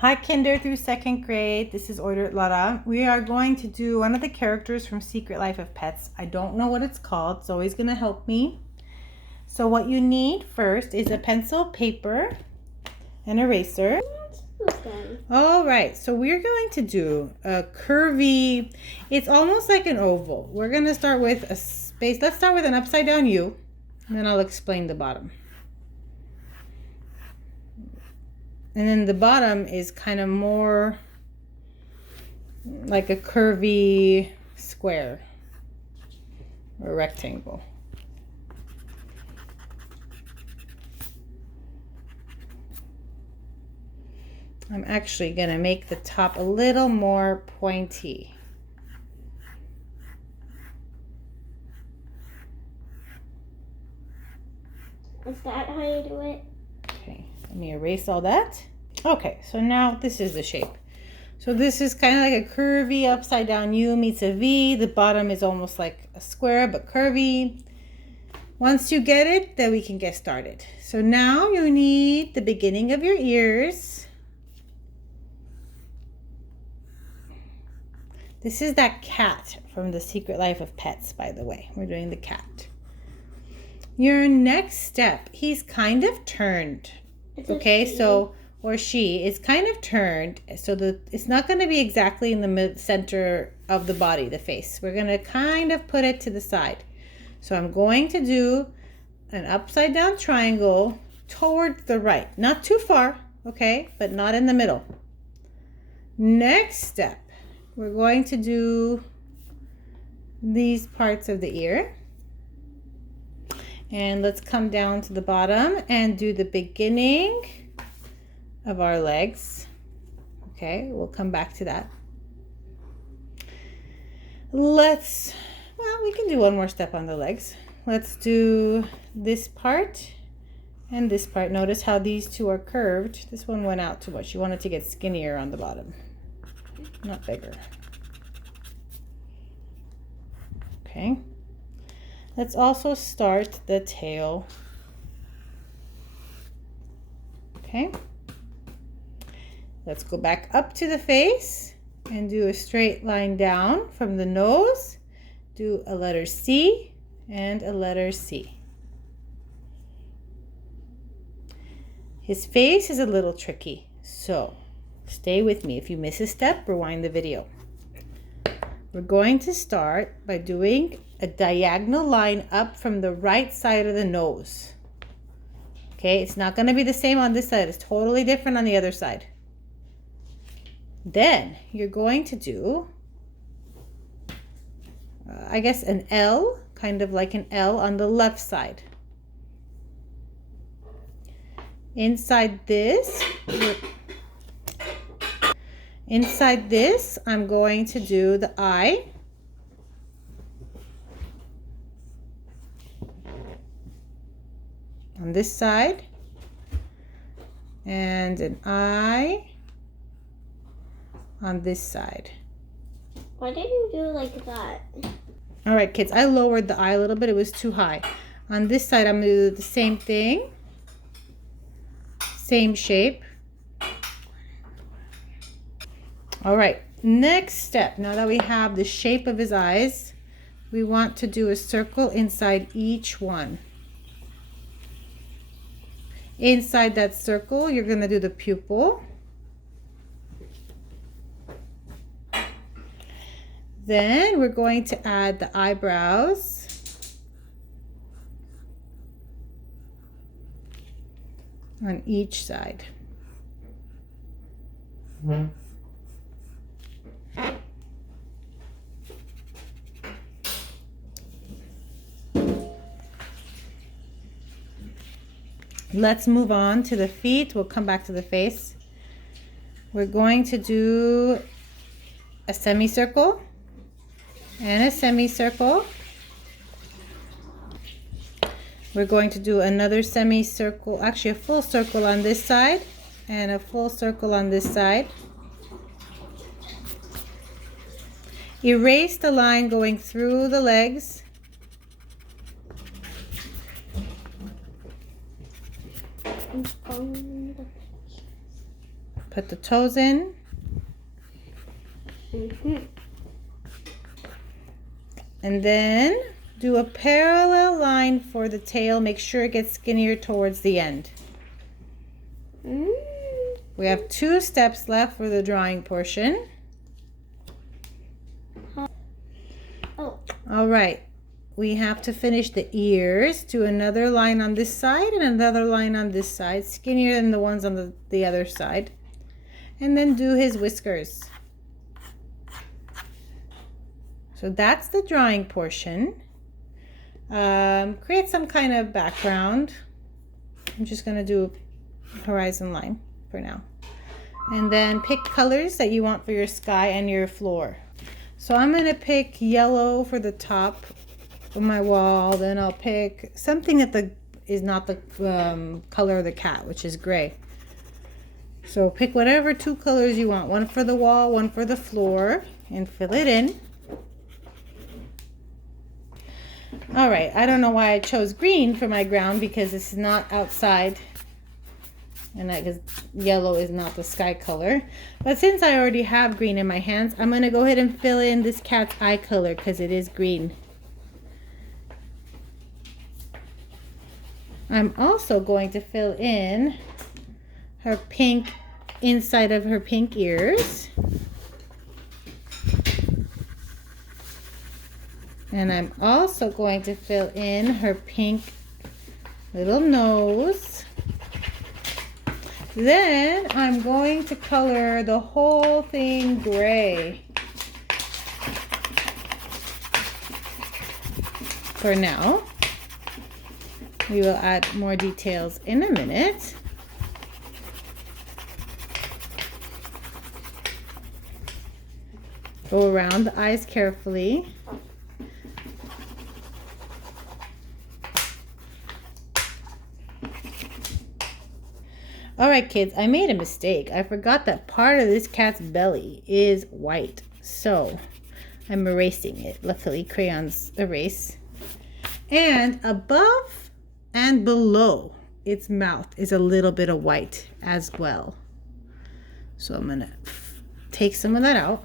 Hi, Kinder through 2nd grade. This is Order Lara. We are going to do one of the characters from Secret Life of Pets. I don't know what it's called. Zoe's going to help me. So what you need first is a pencil, paper, and eraser. All right, so we're going to do a curvy, it's almost like an oval. We're going to start with a space. Let's start with an upside down U, and then I'll explain the bottom. And then the bottom is kind of more like a curvy square or rectangle. I'm actually going to make the top a little more pointy. Is that how you do it? Okay, let me erase all that. Okay, so now this is the shape. So this is kind of like a curvy upside down U meets a V. The bottom is almost like a square but curvy. Once you get it, then we can get started. So now you need the beginning of your ears. This is that cat from The Secret Life of Pets, by the way. We're doing the cat. Your next step, he's kind of turned. Okay, so, or she is kind of turned, so that it's not going to be exactly in the center of the body, the face. We're going to kind of put it to the side. So I'm going to do an upside down triangle toward the right. Not too far, okay, but not in the middle. Next step, we're going to do these parts of the ear. And let's come down to the bottom and do the beginning of our legs. Okay, we'll come back to that. We can do one more step on the legs. Let's do this part and this part. Notice how these two are curved. This one went out too much. You want it to get skinnier on the bottom, not bigger. Okay. Let's also start the tail. Okay. Let's go back up to the face and do a straight line down from the nose. Do a letter C and a letter C. His face is a little tricky, so stay with me. If you miss a step, rewind the video. We're going to start by doing a diagonal line up from the right side of the nose. Okay, it's not going to be the same on this side. It's totally different on the other side. Then you're going to do, I guess, an L, kind of like an L on the left side. Inside this, I'm going to do the I. On this side. And an I on this side. Why did you do like that? All right, kids, I lowered the I a little bit. It was too high. On this side, I'm going to do the same thing. Same shape. All right, next step. Now that we have the shape of his eyes, we want to do a circle inside each one. Inside that circle, you're going to do the pupil. Then we're going to add the eyebrows on each side. Let's move on to the feet. We'll come back to the face. We're going to do a semicircle and a semicircle. We're going to do another semicircle, actually a full circle on this side and a full circle on this side. Erase the line going through the legs. Put the toes in. And then do a parallel line for the tail. Make sure it gets skinnier towards the end. We have 2 steps left for the drawing portion. All right. We have to finish the ears. Do another line on this side and another line on this side. Skinnier than the ones on the other side. And then do his whiskers. So that's the drawing portion. Create some kind of background. I'm just going to do a horizon line for now. And then pick colors that you want for your sky and your floor. So I'm going to pick yellow for the top of my wall. Then I'll pick something that is not the color of the cat, which is gray. So pick whatever 2 colors you want. One for the wall, one for the floor. And fill it in. All right, I don't know why I chose green for my ground because this is not outside. And because yellow is not the sky color. But since I already have green in my hands, I'm going to go ahead and fill in this cat's eye color because it is green. I'm also going to fill in her pink inside of her pink ears. And I'm also going to fill in her pink little nose. Then I'm going to color the whole thing gray. For now. We will add more details in a minute. Go around the eyes carefully. All right, kids, I made a mistake. I forgot that part of this cat's belly is white. So I'm erasing it. Luckily, crayons erase. And above and below its mouth is a little bit of white as well. So I'm going to take some of that out.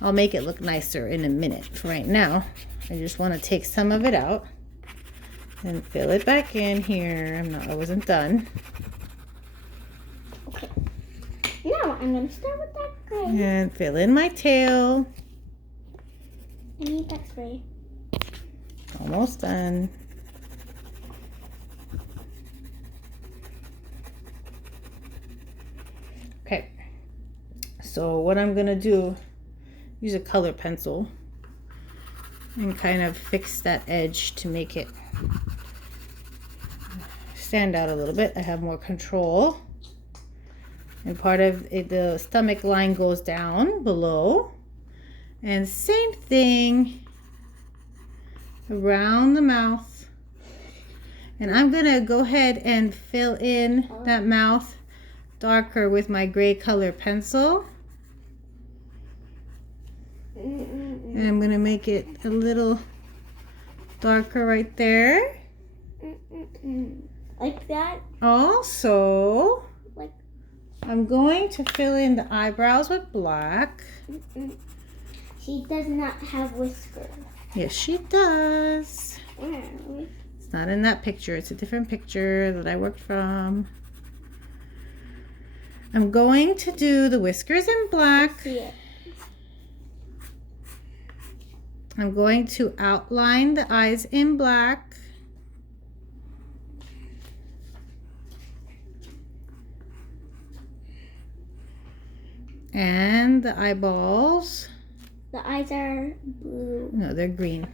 I'll make it look nicer in a minute. For right now, I just want to take some of it out and fill it back in here. I wasn't done. Okay. Now I'm going to start with that gray. And fill in my tail. I need that gray. Almost done. Okay. So what I'm going to do, use a color pencil and kind of fix that edge to make it stand out a little bit. I have more control. And part of it, the stomach line goes down below. And same thing around the mouth. And I'm going to go ahead and fill in that mouth darker with my gray color pencil. And I'm going to make it a little darker right there. Like that? Also, Like I'm going to fill in the eyebrows with black. she does not have whiskers. Yes, she does. It's not in that picture. It's a different picture that I worked from. I'm going to do the whiskers in black. See it. I'm going to outline the eyes in black. And the eyeballs. The eyes are blue. No, they're green.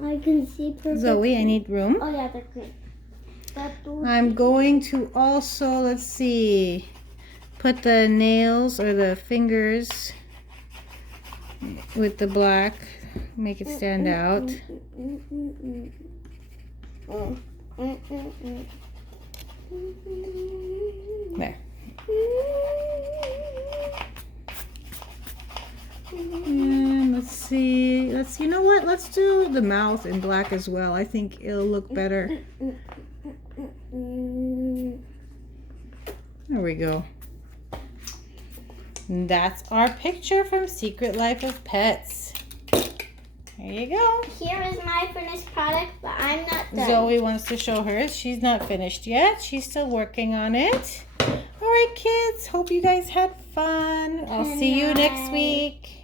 I can see perfect. Zoe, I need room. Oh yeah, they're green. I'm going to also, let's see, put the nails or the fingers with the black. Make it stand out. There. And let's see. You know what? Let's do the mouth in black as well. I think it'll look better. There we go. That's our picture from Secret Life of Pets. There you go. Here is my finished product, but I'm not done. Zoe wants to show hers. She's not finished yet. She's still working on it. All right, kids. Hope you guys had fun. I'll see you next week.